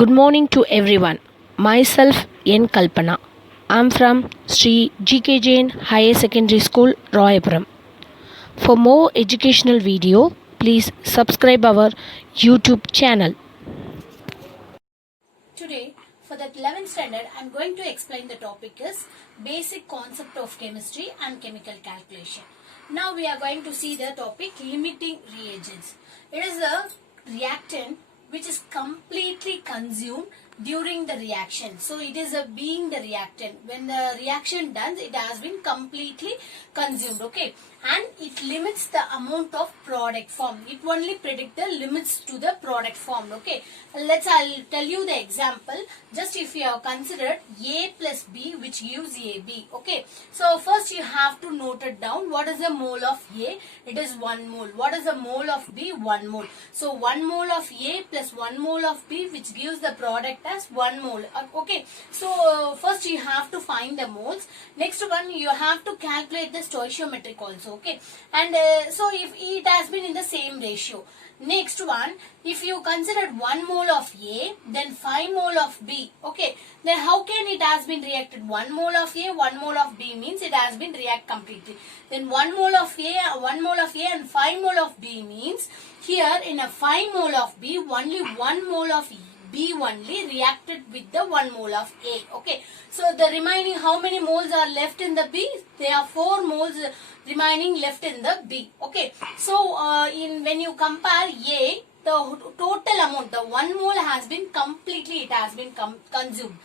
Good morning to everyone. Myself N. Kalpna. I'm from Sri G.K.Jain Higher Secondary School, Royapuram. For more educational video, please subscribe our YouTube channel. Today, for the 11th standard, I am going to explain the topic is basic concept of chemistry and chemical calculation. Now we are going to see the topic limiting reagents. It is a reactant which is completely consumed during the reaction. So it is being the reactant. When the reaction done, it has been completely consumed. Okay, and it limits the amount of product form. It only predict the limits to the product form. Okay, I'll tell you the example. Just if you have considered A plus B, which gives AB. Okay, so first you have to note it down. What is the mole of A? It is 1 mole. What is the mole of B? 1 mole. So 1 mole of A plus 1 mole of B, which gives the product as 1 mole. Okay, so first you have to find the moles. Next one, you have to calculate the stoichiometric also. Okay, and so if it has been in the same ratio. Next one, if you considered 1 mole of A, then 5 mole of B. Okay, then how can it has been reacted? 1 mole of A, 1 mole of B means it has been react completely. Then 1 mole of A, 1 mole of A and 5 mole of B means here in a 5 mole of B, only 1 mole of B only reacted with the 1 mole of A. Okay, so the remaining how many moles are left in the B? There are 4 moles remaining left in the B. Okay, so when you compare A, the total amount, the 1 mole has been completely, it has been consumed.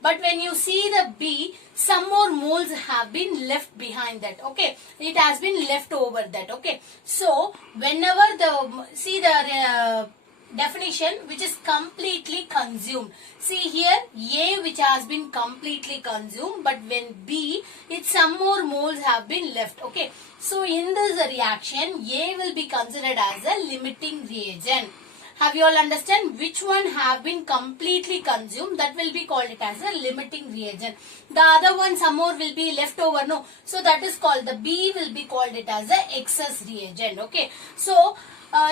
But when you see the B, some more moles have been left behind that. Okay, it has been left over that. Okay, so whenever see the definition which is completely consumed. See here A which has been completely consumed, but when B, some more moles have been left. Okay, so in this reaction A will be considered as a limiting reagent. Have you all understand which one have been completely consumed? That will be called it as a limiting reagent. The other one some more will be left over. No, so that is called, the B will be called it as a excess reagent. Okay, so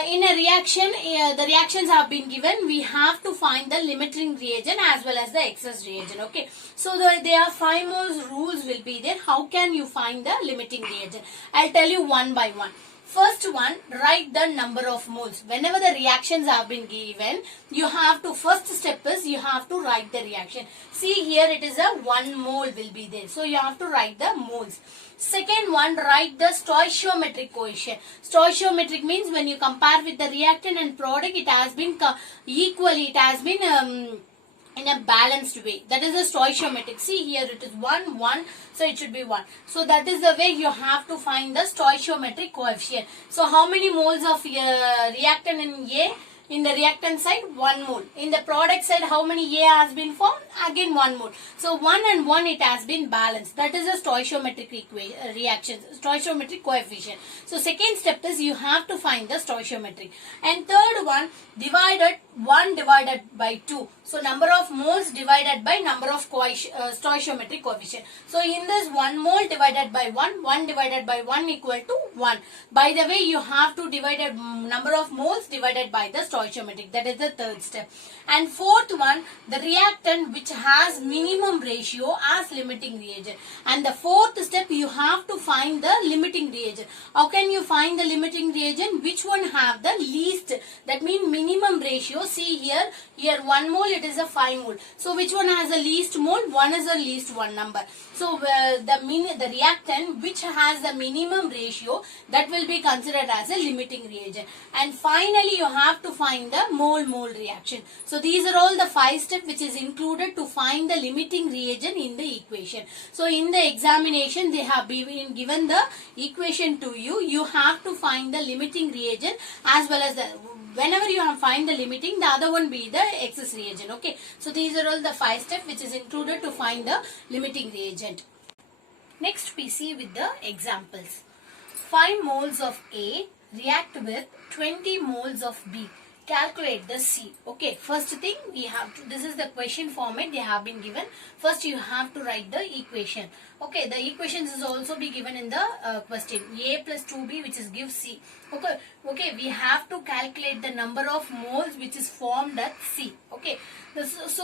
in a reaction, the reactions have been given. We have to find the limiting reagent as well as the excess reagent. Okay, so there are 5 moles rules will be there. How can you find the limiting reagent? I'll tell you one by one. First one, write the number of moles. Whenever the reactions have been given, you have to, first step is you have to write the reaction. See here it is a 1 mole will be there. So you have to write the moles. Second one, write the stoichiometric coefficient. Stoichiometric means when you compare with the reactant and product, it has been equally, it has been in a balanced way. That is the stoichiometric. See here it is 1, 1. So it should be 1. So that is the way you have to find the stoichiometric coefficient. So how many moles of reactant in A? In the reactant side, 1 mole. In the product side, how many A has been formed? Again 1 mole. So 1 and 1 it has been balanced. That is a stoichiometric reaction, stoichiometric coefficient. So second step is you have to find the stoichiometric. And third one, divided 1 divided by 2. So number of moles divided by number of stoichiometric coefficient. So in this 1 mole divided by 1, 1 divided by 1 equal to 1. By the way, you have to divide number of moles divided by the stoichiometric. That is the third step. And fourth one, the reactant which has minimum ratio as limiting reagent. And the fourth step, you have to find the limiting reagent. How can you find the limiting reagent? Which one have the least, that means minimum ratio. See here 1 mole, it is a 5 mole. So which one has the least mole? 1 is the least one number. So the reactant which has the minimum ratio, that will be considered as a limiting reagent. And finally you have to find the mole-mole reaction. So these are all the 5 steps which is included to find the limiting reagent in the equation. So in the examination they have been given the equation to you. You have to find the limiting reagent as well as the, whenever you have find the limiting, the other one be the excess reagent. Okay, so these are all the 5 steps which is included to find the limiting reagent. Next we see with the examples. 5 moles of A react with 20 moles of B. Calculate the C. Okay, first thing we have to, this is the question format they have been given. First you have to write the equation. Okay, the equations is also be given in the question. A plus 2B which is give C. Okay, we have to calculate the number of moles which is formed at C. Okay,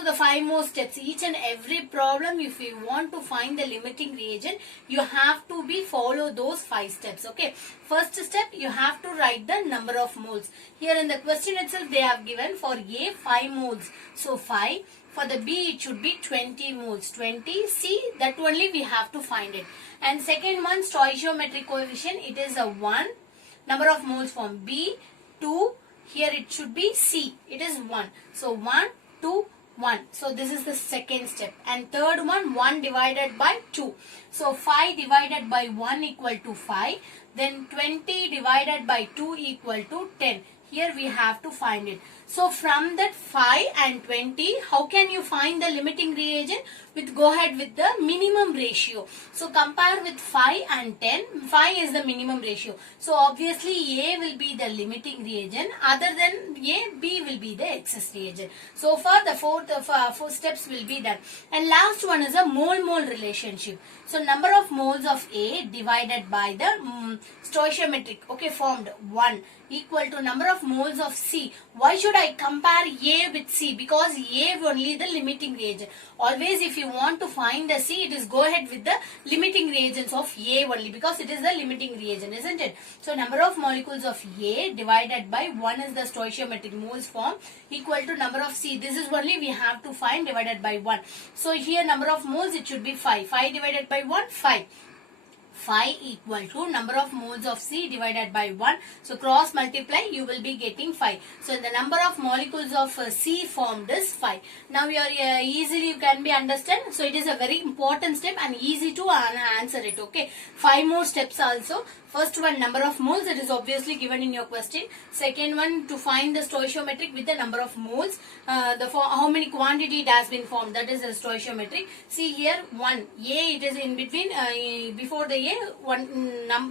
also the 5 more steps. Each and every problem, if you want to find the limiting reagent, you have to follow those 5 steps. Okay. First step, you have to write the number of moles. Here in the question itself, they have given for A 5 moles. So 5. For the B, it should be 20 moles. 20. C, that only we have to find it. And second one, stoichiometric coefficient, it is a 1. Number of moles from B, 2. Here it should be C. It is 1. So 1, 2, 1. So this is the second step. And third one, 1 divided by 2. So 5 divided by 1 equal to 5. Then 20 divided by 2 equal to 10. Here we have to find it. So from that 5 and 20, how can you find the limiting reagent? Go ahead with the minimum ratio. So compare with 5 and 10. 5 is the minimum ratio. So obviously A will be the limiting reagent. Other than A, B will be the excess reagent. So far the four steps will be done. And last one is a mole-mole relationship. So number of moles of A divided by the stoichiometric, okay, formed 1 equal to number of moles of C. Why should I compare A with C? Because A only the limiting reagent. Always if you want to find the C, it is go ahead with the limiting reagents of A only, because it is the limiting reagent, isn't it? So number of molecules of A divided by 1 is the stoichiometric moles form equal to number of C. This is only we have to find divided by 1. So here number of moles, it should be 5. 5 divided by 1, 5. 5 equal to number of moles of C divided by 1. So cross multiply, you will be getting 5. So the number of molecules of C formed is 5. Now you are easily you can be understand. So it is a very important step and easy to answer it. Okay. 5 more steps also. First one, number of moles, it is obviously given in your question. Second one, to find the stoichiometric with the number of moles. How many quantity it has been formed, that is the stoichiometric. See here 1. A, it is in between, before the A,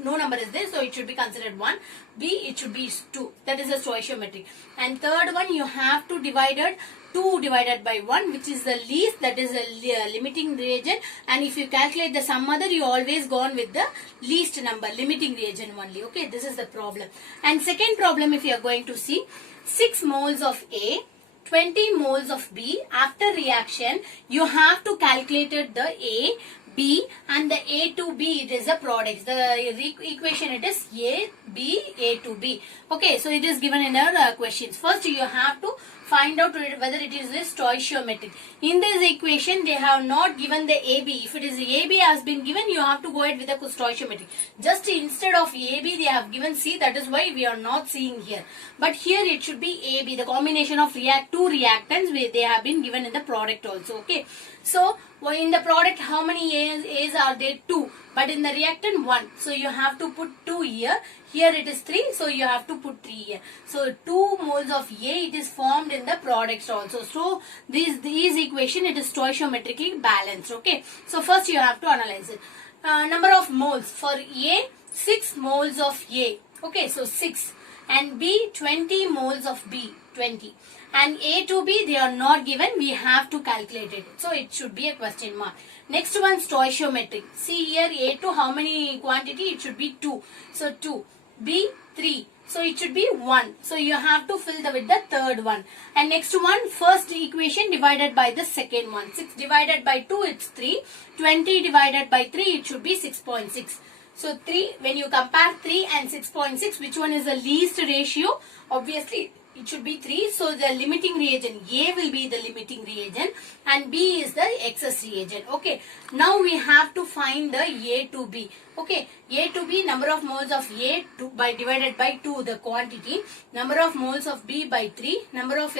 no number is there, so it should be considered 1. B, it should be 2. That is the stoichiometric. And third one, you have to divide it 2 divided by 1, which is the least, that is the limiting reagent. And if you calculate the sum other, you always gone with the least number, limiting reagent only. Okay, this is the problem. And second problem, if you are going to see, 6 moles of A, 20 moles of B. After reaction, you have to calculate the A, B, and the A to B, it is a product. The equation, it is A, B, A to B. Okay, so it is given in our questions. First, you have to find out whether it is a stoichiometric. In this equation, they have not given the AB. If it is AB has been given, you have to go ahead with the stoichiometric. Just instead of AB, they have given C. That is why we are not seeing here. But here it should be AB. The combination of two reactants, they have been given in the product also. Okay. So, in the product, how many A's are there? 2. But in the reactant, 1. So, you have to put 2 here. Here it is 3. So, you have to put 3 here. So, 2 moles of A, it is formed in the products also. So, these equation, it is stoichiometrically balanced. Okay. So, first you have to analyze it. Number of moles. For A, 6 moles of A. Okay. So, 6. And B, 20 moles of B. 20. And A to B, they are not given. We have to calculate it. So, it should be a question mark. Next one, stoichiometric. See here, A to how many quantity? It should be 2. So, 2. B, 3. So, it should be 1. So, you have to fill with the third one. And next one, first equation divided by the second one. 6 divided by 2, it's 3. 20 divided by 3, it should be 6.6. So, 3, when you compare 3 and 6.6, which one is the least ratio? Obviously, it should be 3. So, the limiting reagent A will be the limiting reagent and B is the excess reagent. Okay. Now, we have to find the A to B. Okay. A to B, number of moles of A divided by 2, the quantity. Number of moles of B by 3. Number of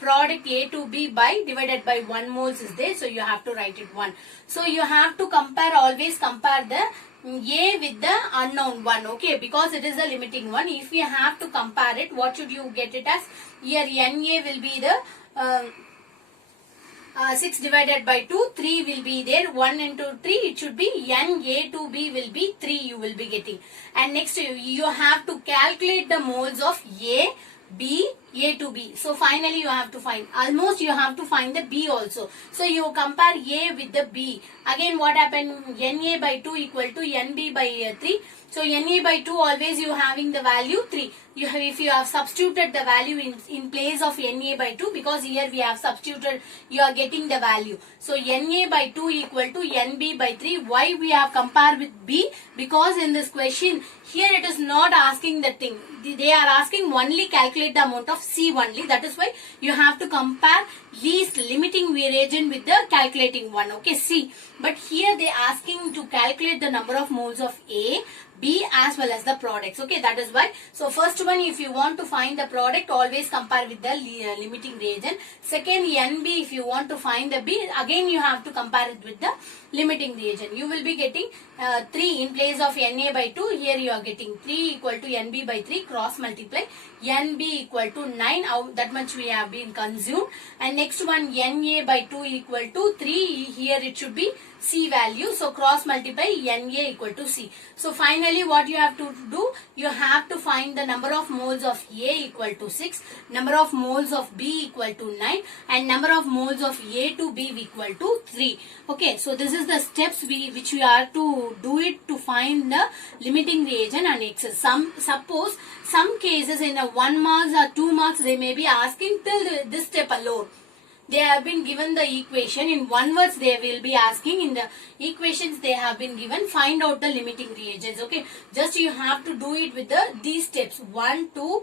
product A to B by divided by 1 moles is there. So, you have to write it 1. So, you have to always compare the A with the unknown one, okay, because it is the limiting one. If we have to compare it, what should you get it as? Here NA will be the 6 divided by 2, 3 will be there, 1 into 3, it should be NA to B will be 3 you will be getting. And next you have to calculate the moles of A, B, A to B. So finally you have to find, almost you have to find the B also. So you compare A with the B. Again what happened? NA by 2 equal to NB by 3. So NA by 2 always you having the value 3. You have, if you have substituted the value in place of NA by 2, because here we have substituted, you are getting the value. So NA by 2 equal to NB by 3. Why we have compared with B? Because in this question here it is not asking the thing. They are asking only calculate the amount of C only. That is why you have to compare least limiting reagent with the calculating one. Okay, C. But here they are asking to calculate the number of moles of A, B as well as the products. Okay, that is why. So first one, if you want to find the product, always compare with the limiting reagent. Second, NB, if you want to find the B, again you have to compare it with the limiting reagent. You will be getting 3 in place of NA by 2. Here you are getting 3 equal to NB by 3, cross multiply. NB equal to 9, that much we have been consumed. And next one, NA by 2 equal to 3, here it should be C value. So cross multiply NA equal to C. So finally what you have to do, you have to find the number of moles of A equal to 6, number of moles of B equal to 9, and number of moles of A to B equal to 3. Okay, so this is the steps which we are to do it to find the limiting reagent and excess. Suppose some cases in a 1 marks or 2 marks they may be asking till this step alone. They have been given the equation in 1 words, they will be asking in the equations they have been given, find out the limiting reagents. Okay, just you have to do it with these steps. 1, 2,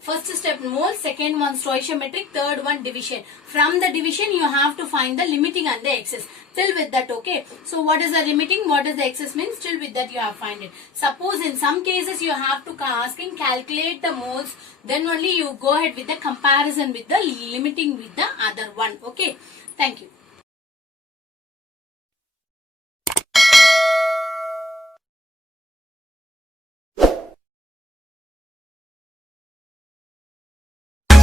first step mole, second one stoichiometric, third one division. From the division you have to find the limiting and the excess. Still with that, okay. So what is the limiting, what is the excess means, still with that you have find it. Suppose in some cases you have to asking calculate the moles, then only you go ahead with the comparison with the limiting with the other one. Okay, thank you.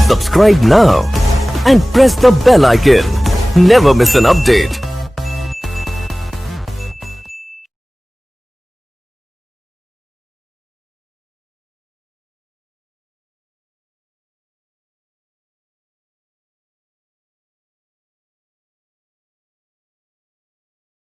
Subscribe now and press the bell icon. Never miss an update.